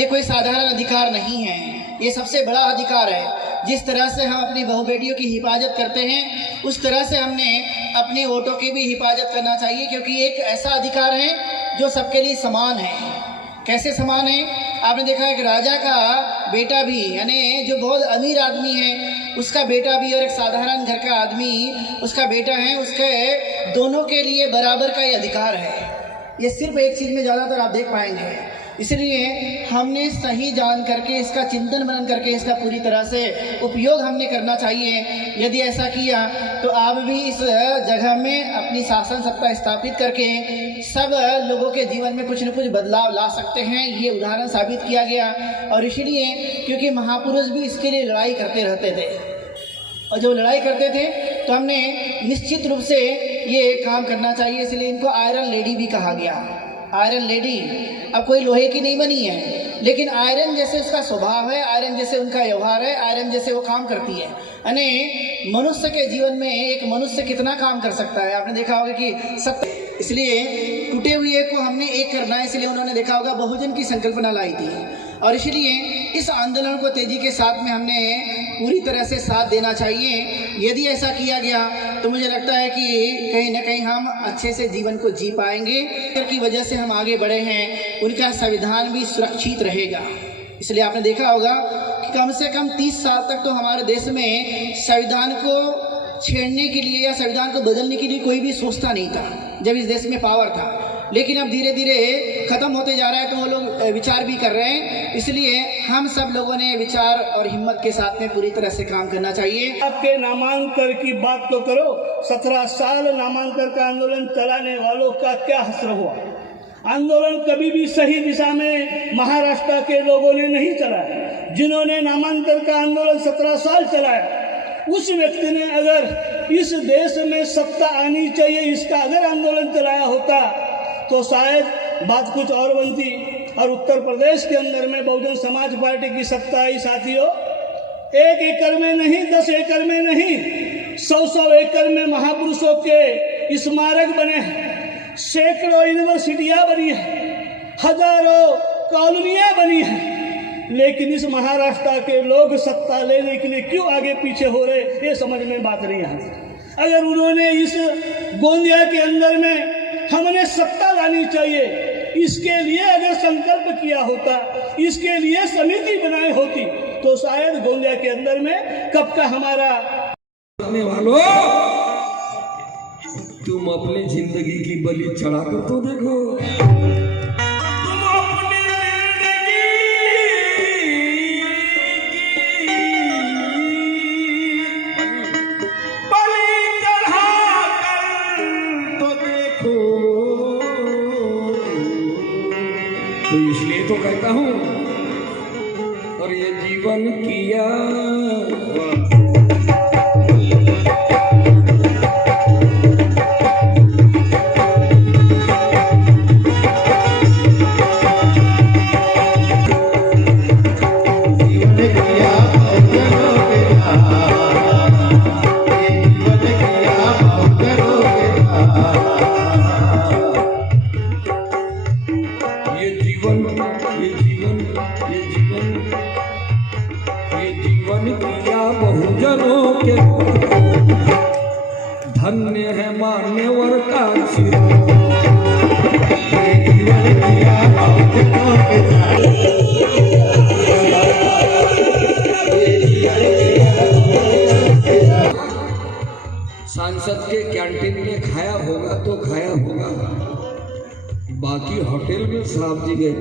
ये कोई साधारण अधिकार नहीं है, ये सबसे बड़ा अधिकार है। जिस तरह से हम अपनी बहू बेटियों की हिफाजत करते हैं, उस तरह से हमने अपने वोटों की भी हिफाजत करना चाहिए, क्योंकि एक ऐसा अधिकार है जो सबके लिए समान है। कैसे समान है? आपने देखा एक राजा का बेटा भी, यानी जो बहुत अमीर आदमी है उसका बेटा भी, और एक साधारण घर का आदमी उसका बेटा है, उसके दोनों के लिए बराबर का ये अधिकार है। ये सिर्फ एक चीज़ में ज़्यादातर आप देख पाएंगे। इसलिए हमने सही जान करके, इसका चिंतन मनन करके, इसका पूरी तरह से उपयोग हमने करना चाहिए। यदि ऐसा किया तो आप भी इस जगह में अपनी शासन सत्ता स्थापित करके सब लोगों के जीवन में कुछ न कुछ बदलाव ला सकते हैं। ये उदाहरण साबित किया गया, और इसलिए क्योंकि महापुरुष भी इसके लिए लड़ाई करते रहते थे, और जब लड़ाई करते थे तो हमने निश्चित रूप से ये काम करना चाहिए। इसलिए इनको आयरन लेडी भी कहा गया। आयरन लेडी अब कोई लोहे की नहीं बनी है, लेकिन आयरन जैसे उसका स्वभाव है, आयरन जैसे उनका व्यवहार है, आयरन जैसे वो काम करती है। यानी मनुष्य के जीवन में एक मनुष्य कितना काम कर सकता है, आपने देखा होगा कि सत्य। इसलिए टूटे हुए को हमने एक करना है, इसलिए उन्होंने देखा होगा बहुजन की संकल्पना लाई थी, और इसलिए इस आंदोलन को तेजी के साथ में हमने पूरी तरह से साथ देना चाहिए। यदि ऐसा किया गया तो मुझे लगता है कि कहीं ना कहीं हम अच्छे से जीवन को जी पाएंगे, की वजह से हम आगे बढ़े हैं, उनका संविधान भी सुरक्षित रहेगा। इसलिए आपने देखा होगा कि कम से कम 30 साल तक तो हमारे देश में संविधान को छेड़ने के लिए या संविधान को बदलने के लिए कोई भी सोचता नहीं था, जब इस देश में पावर था। लेकिन अब धीरे धीरे ख़त्म होते जा रहा है, तो वो लोग विचार भी कर रहे हैं। इसलिए हम सब लोगों ने विचार और हिम्मत के साथ में पूरी तरह से काम करना चाहिए। आपके नामांकन की बात तो करो, 17 साल नामांकन का आंदोलन चलाने वालों का क्या हश्र हुआ। आंदोलन कभी भी सही दिशा में महाराष्ट्र के लोगों ने नहीं चलाया। जिन्होंने नामांकन का आंदोलन 17 साल चलाया, उस व्यक्ति ने अगर इस देश में सत्ता आनी चाहिए इसका अगर आंदोलन चलाया होता तो शायद बात कुछ और बनती। और उत्तर प्रदेश के अंदर में बहुजन समाज पार्टी की सत्ता आई साथियों, 1 एकड़ में नहीं, 10 एकड़ में नहीं, 100 एकड़ में महापुरुषों के स्मारक बने हैं, सैकड़ों यूनिवर्सिटियां बनी हैं, हजारों कॉलोनियां बनी हैं। लेकिन इस महाराष्ट्र के लोग सत्ता लेने के लिए क्यों आगे पीछे हो रहे, ये समझ में बात नहीं आती। अगर उन्होंने इस गोंदिया के अंदर में हमने सत्ता लानी चाहिए, इसके लिए अगर संकल्प किया होता, इसके लिए समिति बनाई होती, तो शायद गोंदिया के अंदर में कब का हमारा वालों, तुम अपनी जिंदगी की बलि चढ़ाकर तो देखो। तो इसलिए तो कहता हूँ, और ये जीवन किया बहुजनों के धन्य है मान्यवर का सांसद के कैंटीन में खाया होगा तो खाया होगा, बाकी होटल में साहब जी गए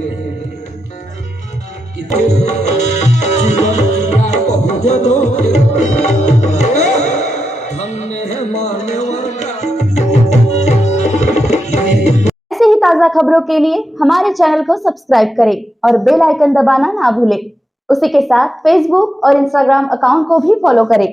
ऐसे ही ताज़ा खबरों के लिए हमारे चैनल को सब्सक्राइब करें और बेल आइकन दबाना ना भूलें। उसी के साथ फेसबुक और इंस्टाग्राम अकाउंट को भी फॉलो करें।